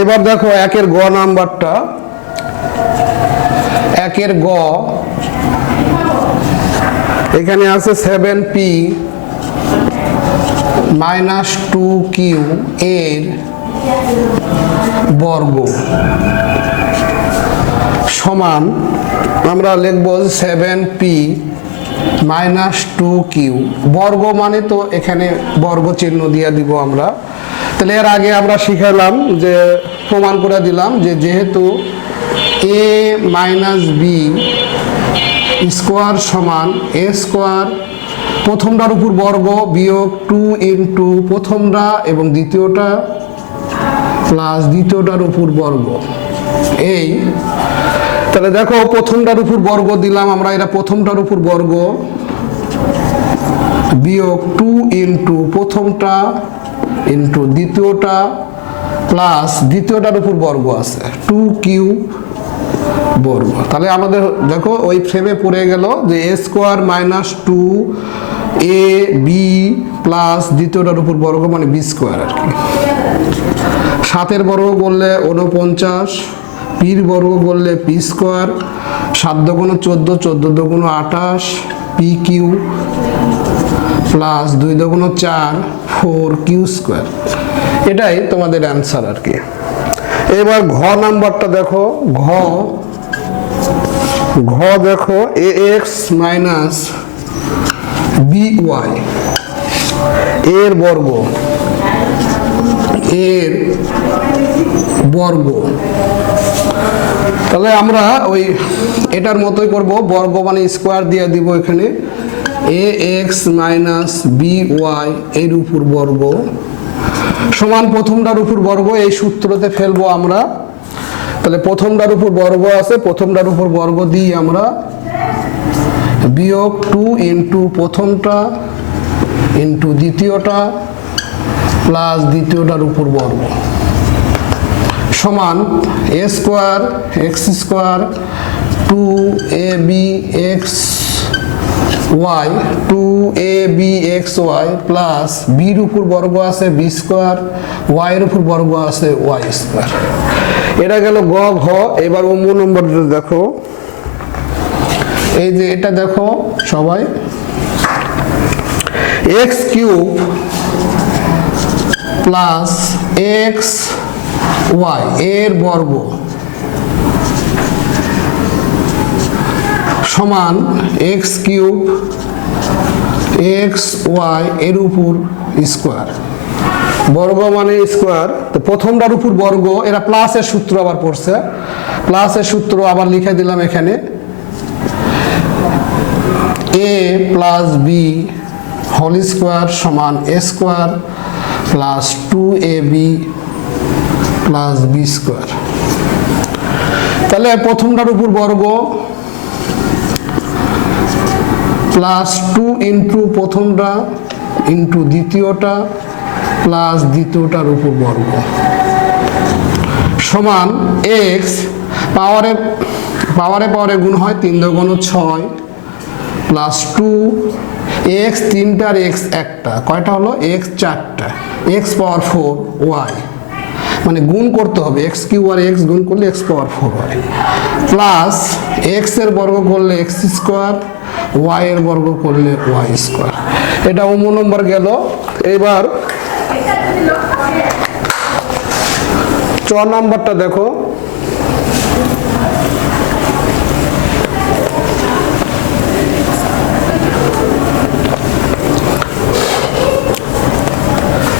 এবার দেখো একের গ নাম্বারটা, একের গ এখানে আছে 7p মাইনাস 2q এর বর্গ সমান আমরা লিখব 7p মাইনাস 2q বর্গ মানে তো এখানে বর্গ চিহ্ন দিয়ে দিব আমরা। তাহলে এর আগে আমরা শিখালাম যে প্রমাণ করে দিলাম যে যেহেতু a মাইনাস বি স্কোয়ার সমান এ স্কোয়ার প্রথমটার উপর বর্গ বিয়োগ 2 ইন্টু প্রথমটা এবং দ্বিতীয়টা প্লাস দ্বিতীয়টার উপর বর্গ। এই তাহলে দেখো প্রথমটার উপর বর্গ দিলাম আমরা, এটা প্রথমটার উপর বর্গ বিয়োগ 2 ইন্টু প্রথমটা ইন্টু দ্বিতীয়টা প্লাস দ্বিতীয়টার উপর বর্গ আছে 2q বর্গ। তাহলে আমাদের দেখো ওই ফ্রেমে পড়ে গেল যে এ স্কোয়ার মাইনাস 2ab প্লাস দ্বিতীয়টার উপর বর্গ মানে বি স্কোয়ার আর কি। 7 বর্গ করলে 49, পির বর্গ করলে পি স্কোয়ার, 7 দুগুণ 14, 14 দুগুণ 28 পি কিউ প্লাস 2 দুগুণ 4 4q স্কোয়ার। এটাই তোমাদের অ্যান্সার আর কি। এবার ঘ নাম্বারটা দেখো, ঘ দেখো ax মাইনাস by এর বর্গ, এর বর্গ। তাহলে আমরা ওই এটার মতোই করব, বর্গ মানে স্কোয়ার দিয়ে দিব এখানে ax মাইনাস by এর উপর বর্গ সমান প্রথমটার উপর বর্গ, এই সূত্রতে ফেলবো আমরা। তাহলে প্রথমটার উপর বর্গ আছে, প্রথমটার উপর বর্গ দিই আমরা বিয়োগ 2 ইন্টু প্রথমটা ইন্টু দ্বিতীয়টা প্লাস দ্বিতীয়টার উপর বর্গ সমান A square x square 2abx y 2abxy plus বির উপর বর্গ আছে বি স্কোয়ার, y এর উপর বর্গ আছে y স্কোয়ার। এটা গেল গ ঘ। এবার অম্ব নম্বরটা দেখো, এই যে এটা দেখো সবাই x cube plus x y এর বর্গ সমান এক্স কিউব এক্স ওয়াই এর উপর স্কোয়ার। বর্গ মানে স্কোয়ার, তো প্রথমটার উপর বর্গ, এরা প্লাসের সূত্র আবার পড়ছে, প্লাসের সূত্র আবার লিখে দিলাম এখানে a plus B whole square সমান A square plus 2ab plus B square. তাহলে প্রথমটার উপর বর্গ প্লাস 2 ইন্টু প্রথমটা ইন্টু দ্বিতীয়টা প্লাস দ্বিতীয়টার উপর বর্গ সমান এক্স পাওয়ারে পাওয়ারে গুণ হয় 3 দুগুণ 6 প্লাস 2 এক্স 3টা আর এক্স 1টা, কয়টা হলো এক্স 4টা, এক্স পাওয়ার 4 ওয়াই মানে গুণ করতে হবে, এক্স কিউ আর এক্স গুণ করলে এক্স পাওয়ার 4 হয় প্লাস এক্স এর বর্গ করলে এক্স স্কোয়ার, ওয়াই এর বর্গ করলে ওয়াই স্কোয়ার। এটা অম্ব নম্বর গেল। এবার চ নম্বরটা দেখো,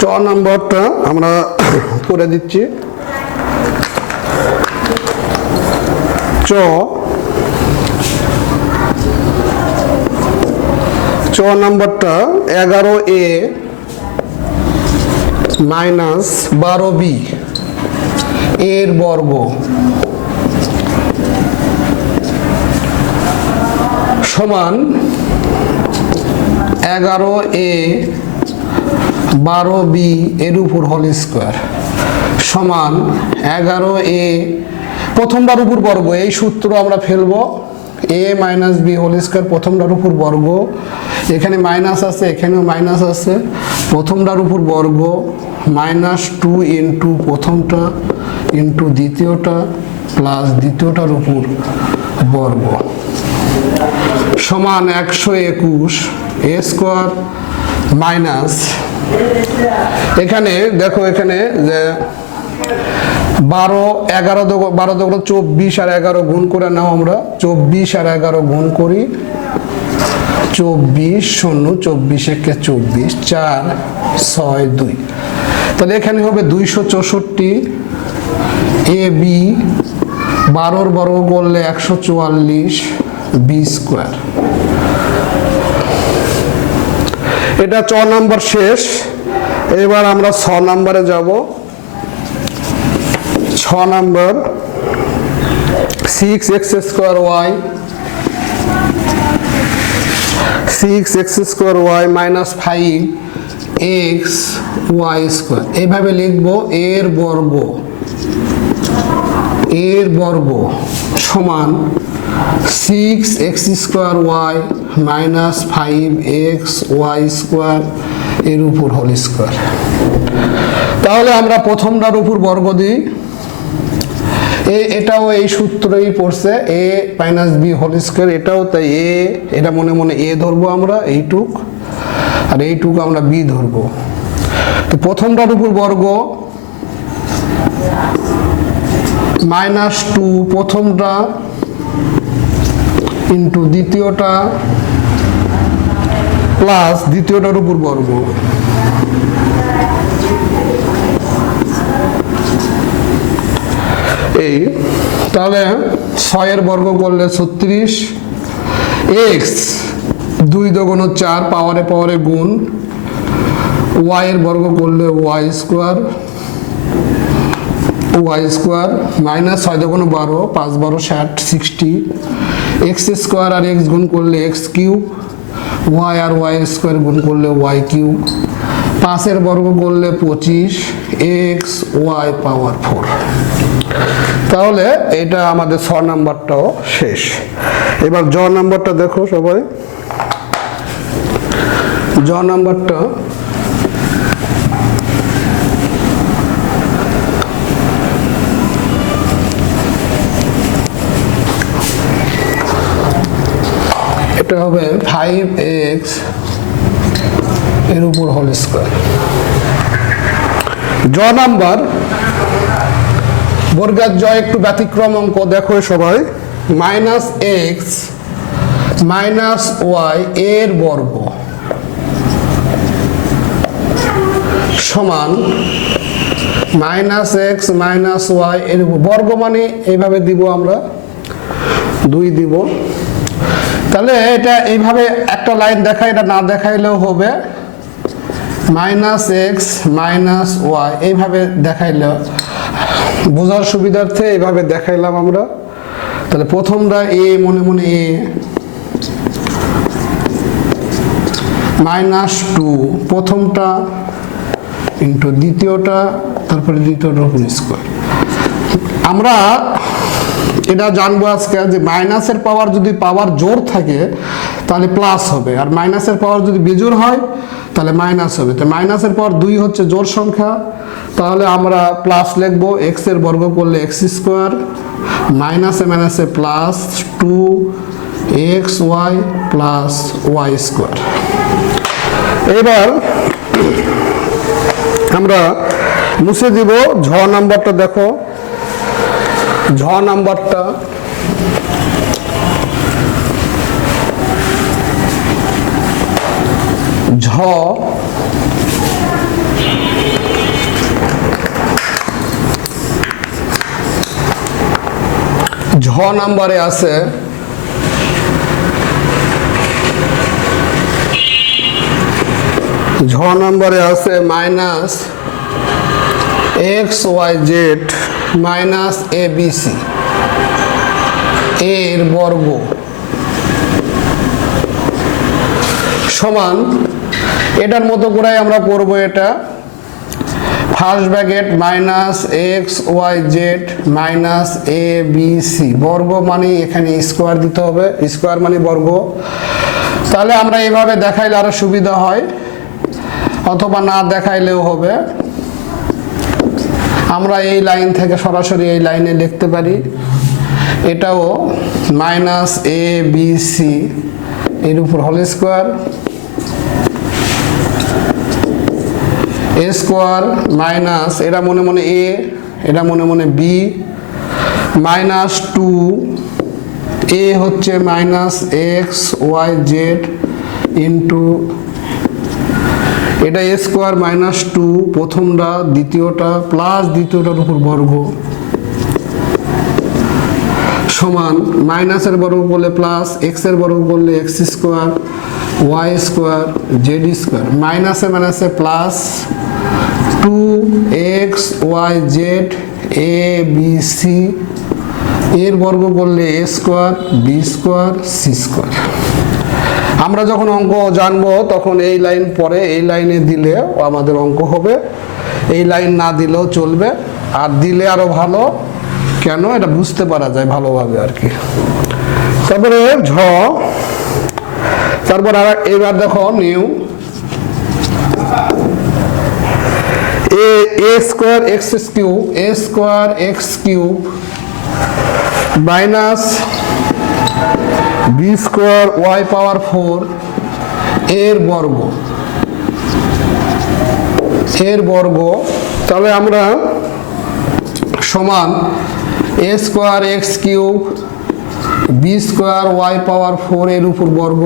চ নম্বরটা আমরা করে দিচ্ছি। চ নম্বরটা 11a মাইনাস 12b এর বর্গ সমান 11a 12b এর উপর হোল স্কোয়ার সমান 11a প্রথমটার উপর বর্গ, এই সূত্র আমরা ফেলবো a minus B whole square প্রথমটার উপর বর্গ, এখানে মাইনাস আছে এখানেও মাইনাস আছে, প্রথমটার উপর বর্গ মাইনাস 2 ইন্টু প্রথমটা ইন্টু দ্বিতীয়টা প্লাস দ্বিতীয়টার উপর বর্গ সমান 121 এ স্কোয়ার মাইনাস এখানে দেখো এখানে যে 12 11 12 24 আর 11 গুণ করে নাও আমরা 24 আর 11 গুণ করি 24 শূন্য 24 একে 24 4 6 2 তাহলে এখানে হবে 264 এ বি 12 বর্গ করলে 144 বি স্কোয়ার। এটা 6 নাম্বার শেষ। এবার আমরা 6 নম্বরে যাব। 6 number 6x square y 6x square y minus 5x y square এইভাবে লিখবো এর বর্গ সমান 6x square y minus 5x y square এর উপর হোল স্কোয়ার। তাহলে আমরা প্রথমটার উপর বর্গ দিই এটাও এই সূত্রই পড়ছে a minus B whole square এটাও তাই এটা মনে মনে a ধরবো আমরা এইটুক আর এইটুক আমরা b ধরবো। তো প্রথমটার উপর বর্গ -2 প্রথমটা ইন্টু দ্বিতীয়টা প্লাস দ্বিতীয়টার উপর বর্গ এই তাহলে 6 এর বর্গ করলে 36 x 2 দুগুণ 4 পাওয়ারে গুণ y এর বর্গ করলে y স্কোয়ার মাইনাস 6 দুগুণ 12 5 12 60 60 x স্কোয়ার আর x গুণ করলে x কিউব y আর y স্কোয়ার গুণ করলে y কিউব 5 এর বর্গ করলে 25 x y পাওয়ার 4। তাহলে এটা আমাদের 6 নাম্বারটাও শেষ। এবার জ নাম্বারটা দেখো সবাই। জ নাম্বারটা এটা হবে 5x এর উপর হোল স্কোয়ার। জ নাম্বার বর্গের জ একটু ব্যতিক্রম অঙ্ক দেখো সবাই -x -y এর বর্গ সমান -x -y এর বর্গ মানে এইভাবে দিব আমরা 2 দিব। তাহলে এটা এইভাবে একটা লাইন দেখাই এটা না দেখাইলেও হবে -x -y এইভাবে দেখাইলে বোঝার সুবিধার্থে এইভাবে দেখাইলাম আমরা। তাহলে প্রথমটা a মনে মনে a -2 প্রথমটা ইন্টু দ্বিতীয়টা তারপরে দ্বিতীয়টার উপর স্কোয়ার। আমরা এটা জানবো আজকে যে মাইনাসের পাওয়ার যদি পাওয়ার জোর থাকে তাহলে প্লাস হবে আর মাইনাসের পাওয়ার যদি বিজোড় হয় তাহলে মাইনাস হবে। তো মাইনাসের পাওয়ার 2 হচ্ছে জোড় সংখ্যা তাহলে আমরা প্লাস লিখবো x এর বর্গ করলে x স্কোয়ার মাইনাসে মাইনাসে plus 2xy plus y square. এবার আমরা মুছে দিব ঝ নাম্বারটা দেখো। ঝ নাম্বারটা ঝ নাম্বারে আছে -xyz -abc এর বর্গ সমান এটার মতো করে আমরা করব। এটা ফার্স্ট ব্র্যাকেট -xyz -abc বর্গ মানে এখানে স্কোয়ার দিতে হবে স্কোয়ার মানে বর্গ। তাহলে আমরা এইভাবে দেখাইলে আরো সুবিধা হয় অথবা না দেখাইলেও হবে। আমরা এই লাইন থেকে সরাসরি এই লাইনে লিখতে পারি, এটাও মাইনাস এ বি সি এর উপর হোল স্কোয়ার, এ স্কোয়ার মাইনাস এটা মনে মনে এ, এটা মনে মনে বি, মাইনাস টু এ হচ্ছে minus x y z into এটা এ স্কোয়ার মাইনাস টু প্রথমটা দ্বিতীয়টা প্লাস দ্বিতীয়টার উপর বর্গ সমান মাইনাসের বর্গ করলে প্লাস এক্সের বর্গ করলে x square y square z square মাইনাসে মাইনাসে plus two x y z A B C এর বর্গ করলে A square B square C square. আমরা যখন অঙ্ক জানবো তখন এই লাইন পরে এই লাইনে দিলে আমাদের অঙ্ক হবে, এই লাইন না দিলেও চলবে, আর দিলে আরো ভালো, কেন এটা বুঝতে পারা যায় ভালোভাবে আর কি। তারপরে ঝ, তারপর আর এবার দেখো new A square x cube, A square x cube minus B square y power 4 এর বর্গ, এর বর্গ। তাহলে আমরা সমান A square x cube B square y power 4 এর উপর বর্গ।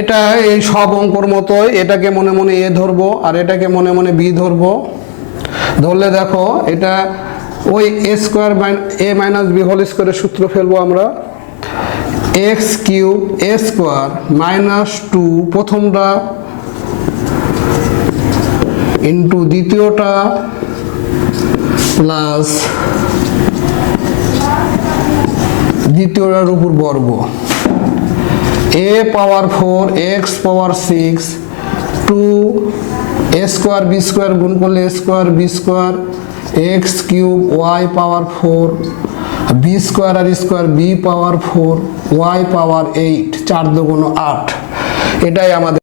এটা এই সব অঙ্কর মতোই, এটাকে মনে মনে এ ধরবো আর এটাকে মনে মনে বি ধরবো। ধরলে দেখো এটা ওই A square A minus B whole স্কোয়ারের সূত্র ফেলবো আমরা, x cube A square minus two প্রথমটা ইন্টু দ্বিতীয়টা প্লাস দ্বিতীয়টার উপর বর্গ, A power 4 x power 6 two A square B square গুণ করলে A square B square x cube y power 4 B square আর square B power 4 y power 8 4 2 8। এটাই আমাদের